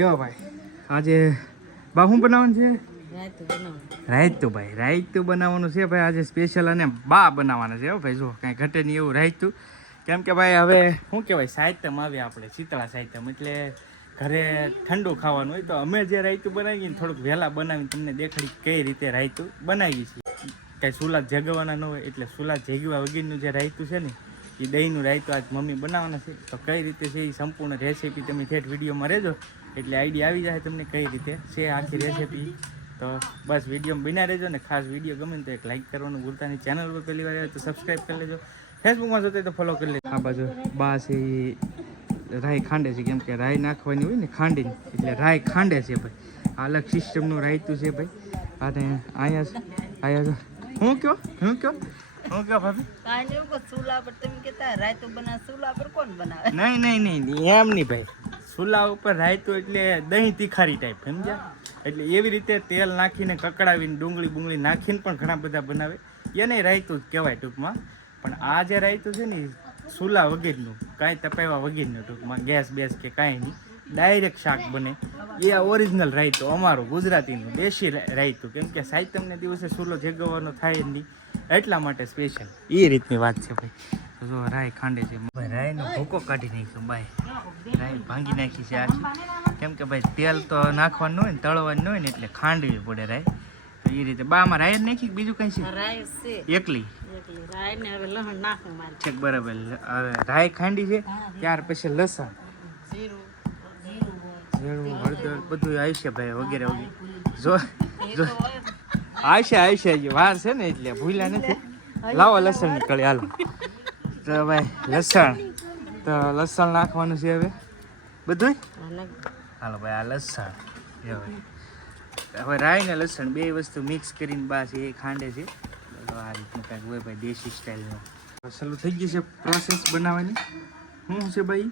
યો ભાઈ આજે બા શું બનાવવાનું છે? રાયતું ભાઈ, રાયતું બનાવવાનું છે ભાઈ આજે સ્પેશિયલ. અને બા બનાવવાના છે ભાઈ. જો કાંઈ ઘટે નહીં એવું રાયતું. કેમ કે ભાઈ હવે શું કહેવાય, સાહિત્યમ આવે આપણે શીતળા સાહિત્યમ, એટલે ઘરે ઠંડુ ખાવાનું હોય તો અમે જે રાયતું બનાવીએ ને થોડુંક વહેલા બનાવીને તમને દેખાડી કઈ રીતે રાયતું બનાવીએ છીએ. કાંઈ સુલાદ જગવાના ન હોય એટલે સુલાદ જગવા વગરનું જે રાયતું છે ને એ દહીંનું રાયતું આજ મમ્મી બનાવવાના છે. તો કઈ રીતે છે એ સંપૂર્ણ રેસીપી તમે ઠેઠ વિડીયોમાં રહેજો એટલે આઈડિયા આવી જાય તમને કઈ રીતે છે આખી રેસીપી. તો બસ વિડીયોમાં બન્યા રહેજો ને ખાસ વિડીયો ગમે ને તો એક લાઇક કરવાનું ભૂલતા નહીં. ચેનલ પર પહેલી વાર આવે તો સબસ્ક્રાઈબ કરી લેજો. ફેસબુકમાં જોતે તો ફોલો કરી લેજો. આ બાજુ બા છે એ રાઈ ખાંડે છે, કેમ કે રાઈ નાખવાની હોય ને ખાંડીને એટલે રાઈ ખાંડે છે ભાઈ. અલગ સિસ્ટમનું રાયતું છે ભાઈ. અને અહીંયા હું કયો ભાભી નહીં એમ નહીં ભાઈ. સુલા ઉપર રાયતું એટલે દહીં તીખારી ટાઈપ, સમજ્યા? એટલે એવી રીતે તેલ નાખીને કકડાવીને ડુંગળી નાખીને પણ ઘણા બધા બનાવે, એને રાયતું જ કહેવાય ટૂંકમાં. પણ આ જે રાયતું છે ને સુલા વગરનું, કાંઈ તપાવ્યા વગરનું, ટૂંકમાં ગેસ બેસ કે કાંઈ નહીં, ડાયરેક્ટ શાક બને એ ઓરિજિનલ રાયતું અમારું ગુજરાતીનું દેશી રાયતું. કેમ કે સાહિત્યમને દિવસે સુલો જગવવાનો થાય નહીં એટલા માટે સ્પેશિયલ એ રીતની વાત છે ભાઈ. જો રાય ખાંડે છે ભાઈ, રાયનો ભૂકો કાઢી નાખ્યો ભાઈ, રાય ભાંગી નાખી છે આખી. કેમ કે ભાઈ તેલ તો નાખવાનું હોય ને તળવાનું હોય ને એટલે ખાંડવી પડે રાય. તો એ રીતે બામાં રાય જ નાખી, બીજું કઈ છે? એકલી છે બરાબર. હવે રાય ખાંડી છે ત્યાર પછી લસણ, જીરું, હળદર બધું આવશે ભાઈ વગેરે વગેરે. જો આવશે વાર છે ને એટલે ભૂલ્યા નથી. લાવો લસણ નીકળે હાલો. તો ભાઈ લસણ નાખવાનું છે હવે બધું. હાલો ભાઈ આ લસણ હવે રાઈ ને લસણ બે વસ્તુ મિક્સ કરીને બા છે એ ખાંડે છે. આ રીતનું કાંઈક હોય ભાઈ દેશી સ્ટાઇલનું. ચાલુ થઈ ગઈ છે પ્રોસેસ બનાવવાની. શું છે ભાઈ?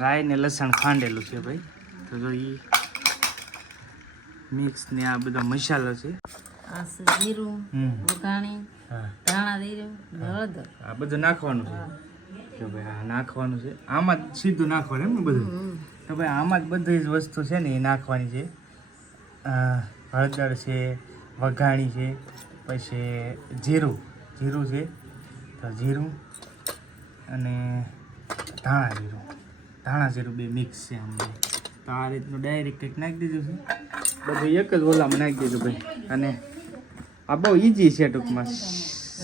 રાઈ ને લસણ ખાંડેલું છે ભાઈ. તો જો એ મિક્સ ને આ બધો મસાલો છે. જીરું, વઘાણી, ધાણા જીરું, હળદર આ બધું નાખવાનું છે. ભાઈ આ નાખવાનું છે, આમાં જ સીધું નાખવાનું એમ ને બધું. તો ભાઈ આમાં જ બધી જ વસ્તુ છે ને એ નાખવાની છે. હળદર છે, વઘાણી છે, પછી જીરું છે, તો જીરું અને ધાણા જીરું બે મિક્સ છે આમ. તો આ રીતનું ડાયરેક્ટ કંઈક નાખી દીધું છે બધું, એક જ ઓલામાં નાખી દીધું ભાઈ. અને આ બહુ ઇઝી છે ટૂંકમાં,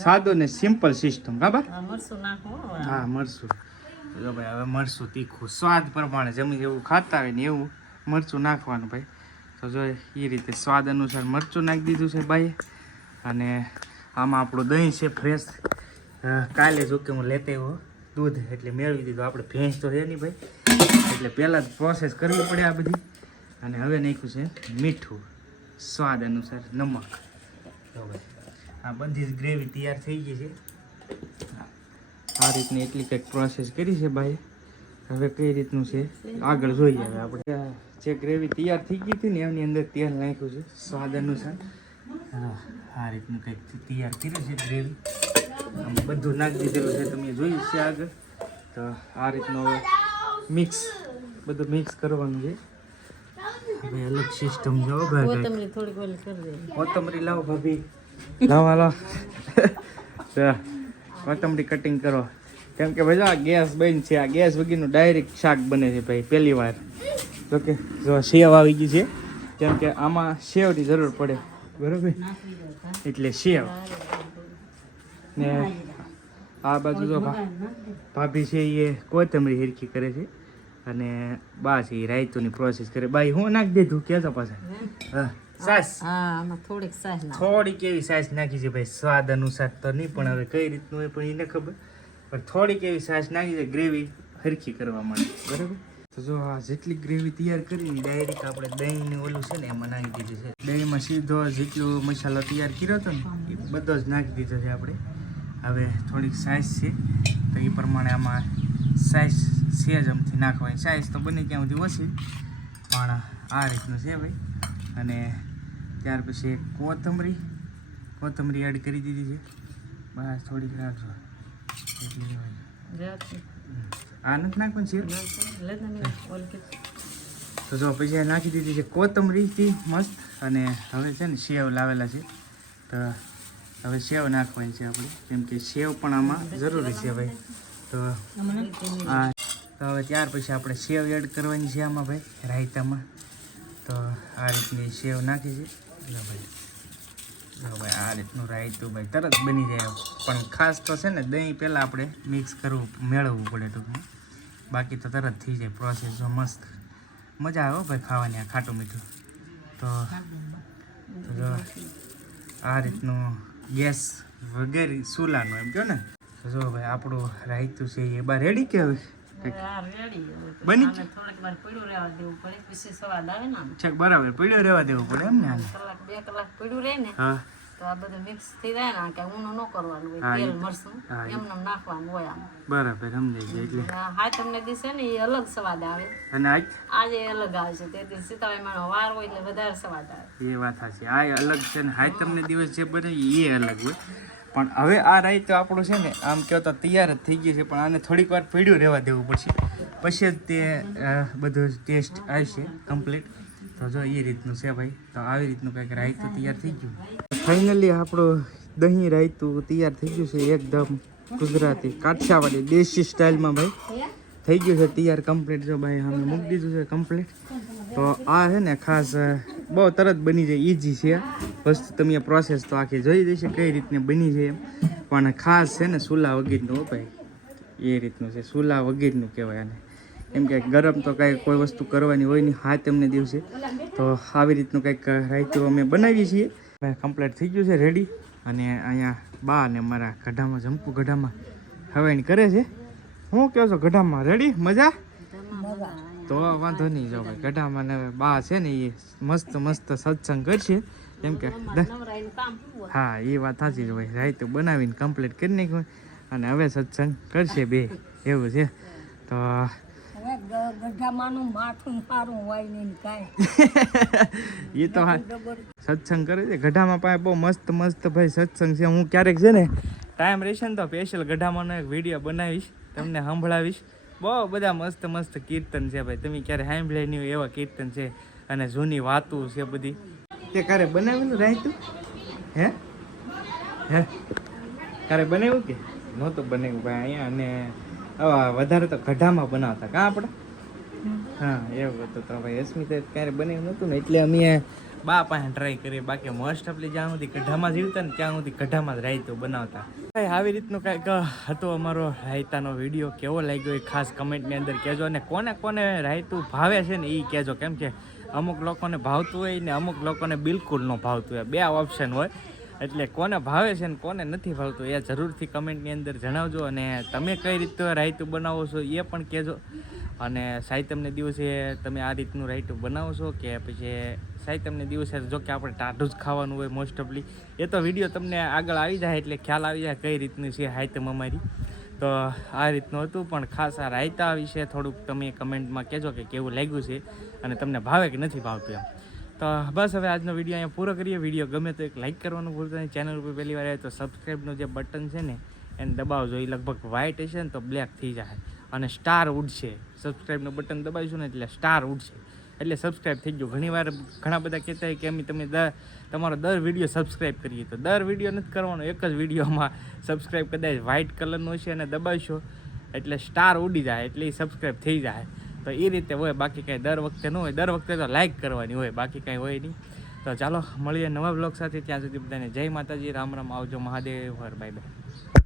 સાદો ને સિમ્પલ સિસ્ટમ. હા મરચું. જો ભાઈ હવે મરચું તીખું સ્વાદ પ્રમાણે જમી જેવું ખાતા હોય ને એવું મરચું નાખવાનું ભાઈ. તો જો એ રીતે સ્વાદ અનુસાર મરચું નાખી દીધું છે ભાઈ. અને આમાં આપણું દહીં છે ફ્રેશ, કાલે જો કે હું લેતે આવ્યો દૂધ એટલે મેળવી દીધું. આપણે ભેંસ તો છે નહીં ભાઈ, એટલે પહેલાં જ પ્રોસેસ કરવી પડે આ બધી. અને હવે નાખ્યું છે મીઠું, સ્વાદ અનુસાર નમક. તો ભાઈ આ બધી જ ગ્રેવી તૈયાર થઈ ગઈ છે. આ રીતની એટલી કંઈક પ્રોસેસ કરી છે ભાઈ. હવે કઈ રીતનું છે આગળ જોઈએ. હવે આપણે જે ગ્રેવી તૈયાર થઈ ગઈ હતી ને એની અંદર તેલ નાખ્યું છે સ્વાદ અનુસાર. આ રીતનું કંઈક તૈયાર કર્યું છે ગ્રેવી. બધું નાખી દીધેલું છે તમે જોઈ છે આગળ. તો આ રીતનું હવે બધું મિક્સ કરવાનું છે. હવે અલગ સિસ્ટમ જો કોથમરી લાવો ભાભી, લાવો કોથમરી કટિંગ કરો. કેમ કે ભાઈ આ ગેસ બન છે, આ ગેસ વગરનું ડાયરેક્ટ શાક બને છે ભાઈ પહેલી વાર. તો કે જો સેવ આવી ગઈ છે, કેમ કે આમાં સેવની જરૂર પડે બરાબર, એટલે સેવ. ને આ બાજુ જો ભાભી છે એ કોથમરી હિરકી કરે છે, અને બા છે એ રાયતુની પ્રોસેસ કરે. બાઈ હું નાખી દીધું કેતો પાછા થોડીક એવી સાસ નાખી છે ભાઈ, સ્વાદ અનુસાર તો નહીં પણ હવે કઈ રીતનું હોય પણ એને ખબર. પણ થોડીક એવી સાસ નાખી છે ગ્રેવી હરખી કરવા માટે બરાબર. તો જો આ જેટલી ગ્રેવી તૈયાર કરીને ડાયરેક્ટ આપણે દહીંને ઓલું છે ને એમાં નાખી દીધું છે. દહીંમાં સીધો જેટલો મસાલો તૈયાર કર્યો હતો ને એ બધો જ નાખી દીધો છે આપણે. હવે થોડીક સાઈઝ છે તો એ પ્રમાણે આમાં સાઈઝ સેજ અમથી નાખવાની. સાઈઝ તો બને ત્યાં સુધી ઓછી પણ આ રીતનું છે ભાઈ. અને ત્યાર પછી કોથમરી એડ કરી દીધી છે. બસ થોડીક રાખજો. આ નથી નાખવાનું સેવ લેતા નહીં ઓલ કે તો જો પછી આ નાખી દીધી છે કોથમરીથી મસ્ત અને હવે છે ને સેવ લાવેલા છે તો હવે સેવ નાખવાની છે આપણે કેમ કે સેવ પણ આમાં જરૂરી છે ભાઈ તો આ તો હવે ત્યાર પછી આપણે સેવ એડ કરવાની છે આમાં ભાઈ રાયતામાં તો આ રીતની સેવ નાખી છે જો ભાઈ આ રીતનું રાયતું ભાઈ તરત બની જાય પણ ખાસ તો છે ને દહીં પહેલાં આપણે મિક્સ કરવું મેળવવું પડે ટૂંકમાં બાકી તો તરત થઈ જાય પ્રોસેસ જો મસ્ત મજા આવે ભાઈ ખાવાની આ ખાટું મીઠું તો જો આ રીતનું ગેસ વગેરે ચૂલાનું એમ કહો ને તો જો ભાઈ આપણું રાયતું છે એ બાર રેડી કે હવે બની થોડીક વાર પડ્યું રહેવા દેવું પડે પછી સ્વાદ આવે ને છે બરાબર પડ્યો રહેવા દેવું પડે એમ ને કલાક 2 કલાક પડ્યું રહે ને હા તો આ બધું મિક્સ થઈ જાય ને કે ઊનો ન કરવાનું હોય તેલ મરસું એમને નાખવાનું હોય આમ બરાબર સમજાઈ જાય એટલે હા તમને દિશે ને એ અલગ સ્વાદ આવે અને આજે અલગ આવે છે તે દિવસે સીતાળીમાં વાર હોય એટલે વધારે સ્વાદ આવે એ વાત સાચી આ અલગ છે ને હાય તમને દિવસ જે બને એ અલગ હોય પણ હવે આ રાઈતો આપણું છે ને આમ કહો તો તૈયાર જ થઈ ગયું છે પણ આને થોડીક વાર પડ્યું રહેવા દેવું પડશે પછી જ તે બધું ટેસ્ટ આવશે કમ્પ્લીટ તો જો એ રીતનું છે ભાઈ તો આવી રીતનું કંઈક રાયતું તૈયાર થઈ ગયું ફાઇનલી આપણું દહીં રાયતું તૈયાર થઈ ગયું છે એકદમ ગુજરાતી કાઠિયાવાડી દેશી સ્ટાઇલમાં ભાઈ થઈ ગયું છે તૈયાર કમ્પ્લીટ જો ભાઈ અમે મૂકી દીધું છે કમ્પ્લીટ તો આ છે ને ખાસ બહુ તરત બની જાય ઇઝી છે વસ્તુ તમે પ્રોસેસ તો આખી જોઈ જશે કઈ રીતની બની છે એમ પણ ખાસ છે ને ચૂલા વગેરેનું ભાઈ એ રીતનું છે ચૂલા વગેરેનું કહેવાય આને કેમ કે ગરમ તો કાંઈ કોઈ વસ્તુ કરવાની હોય નહીં હા તેમને દિવસે તો આવી રીતનું કંઈક રાયતું અમે બનાવીએ છીએ કમ્પ્લીટ થઈ ગયું છે રેડી અને અહીંયા બા ને મારા ગઢામાં જંપુ ગઢામાં હવાઈ કરે છે હું કહો છો ગઢામાં રેડી મજા તો વાંધો નહીં જો ભાઈ ગઢામાં ને બા છે ને એ મસ્ત મસ્ત સત્સંગ કરશે કેમ કે હા એ વાત સાચી જ ભાઈ રાયતું બનાવીને કમ્પ્લીટ કરી નાખ્યું અને હવે સત્સંગ કરશે બે એવું છે તો એ તો હા સત્સંગ કરે છે ગઢામાં પાસે બહુ મસ્ત મસ્ત ભાઈ સત્સંગ છે હું ક્યારેક છે ને ટાઈમ રહેશે ને તો સ્પેશિયલ ગઢામાંનો એક વિડીયો બનાવીશ તમને સંભળાવીશ બહુ બધા મસ્ત મસ્ત કીર્તન છે ભાઈ તમે ક્યારે સાંભળ્યા નહીં હોય એવા કીર્તન છે અને જૂની વાતો છે બધી તે ક્યારે બનાવેલું રાયતું હે હે ક્યારે બનાવ્યું કે નહોતું બનાવ્યું ભાઈ અહીંયા અને વધારે તો ગઢામાં બનાવતા કાં આપણે હા એવું હતું તો ભાઈ અસ્મિતા ક્યારે બનાવ્યું નહોતું ને એટલે અમે બા પાસે ટ્રાય કરીએ બાકી મોસ્ટ ઓફલી જ્યાં સુધી ગઢામાં જીવતા ને ત્યાં સુધી ગઢામાં જ રાયતું બનાવતા ભાઈ આવી રીતનું કાંઈક હતો અમારો રાયતાનો વિડીયો કેવો લાગ્યો એ ખાસ કમેન્ટની અંદર કહેજો અને કોને કોને રાયતું ભાવે છે ને એ કહેજો કેમ કે અમુક લોકોને ભાવતું હોય ને અમુક લોકોને બિલકુલ ન ભાવતું હોય બે ઓપ્શન હોય એટલે કોને ભાવે છે ને કોને નથી ભાવતું એ જરૂરથી કમેન્ટની અંદર જણાવજો અને તમે કઈ રીતે રાયતું બનાવો છો એ પણ કહેજો અને સાહિત્યમને દિવસે તમે આ રીતનું રાયતું બનાવો છો કે પછી સાહિત્યમને દિવસે જો કે આપણે ટાઢું જ ખાવાનું હોય મોસ્ટ ઓફલી એ તો વિડીયો તમને આગળ આવી જાય એટલે ખ્યાલ આવી જાય કઈ રીતની છે સાહિત્યમ અમારી તો આ રીતનું હતું પણ ખાસ આ રાયતા વિશે થોડુંક તમે કમેન્ટમાં કહેજો કે કેવું લાગ્યું છે અને તમને ભાવે કે નથી ભાવતું એમ તો બસ હવે આજનો વિડીયો અહીંયા પૂરો કરીએ વિડીયો ગમે તો એક લાઇક કરવાનું ભૂલતા નહીં ચેનલ ઉપર પહેલી વાર આવે તો સબસ્ક્રાઈબનું જે બટન છે ને એને દબાવજો એ લગભગ વ્હાઇટ હશે ને તો બ્લેક થઈ જાય અને સ્ટાર ઉડશે સબસ્ક્રાઈબનું બટન દબાવીશું ને એટલે સ્ટાર ઉડશે એટલે સબસ્ક્રાઈબ થઈ ગયું ઘણીવાર ઘણા બધા કહેતા હોય કે અમે તમે તમારો દર વિડીયો સબસ્ક્રાઈબ કરીએ તો દર વિડીયો નથી કરવાનો એક જ વિડીયોમાં સબસ્ક્રાઈબ કદાચ વ્હાઇટ કલરનું છે અને દબાવશો એટલે સ્ટાર ઉડી જાય એટલે એ સબસ્ક્રાઈબ થઈ જાય તો એ રીતે હોય બાકી કાંઈ દર વખતે ન હોય દર વખતે તો લાઇક કરવાની હોય બાકી કાંઈ હોય નહીં તો ચાલો મળીએ નવા બ્લોગ સાથે ત્યાં સુધી બધાને જય માતાજી રામ રામ આવજો મહાદેવ હર બાય બાય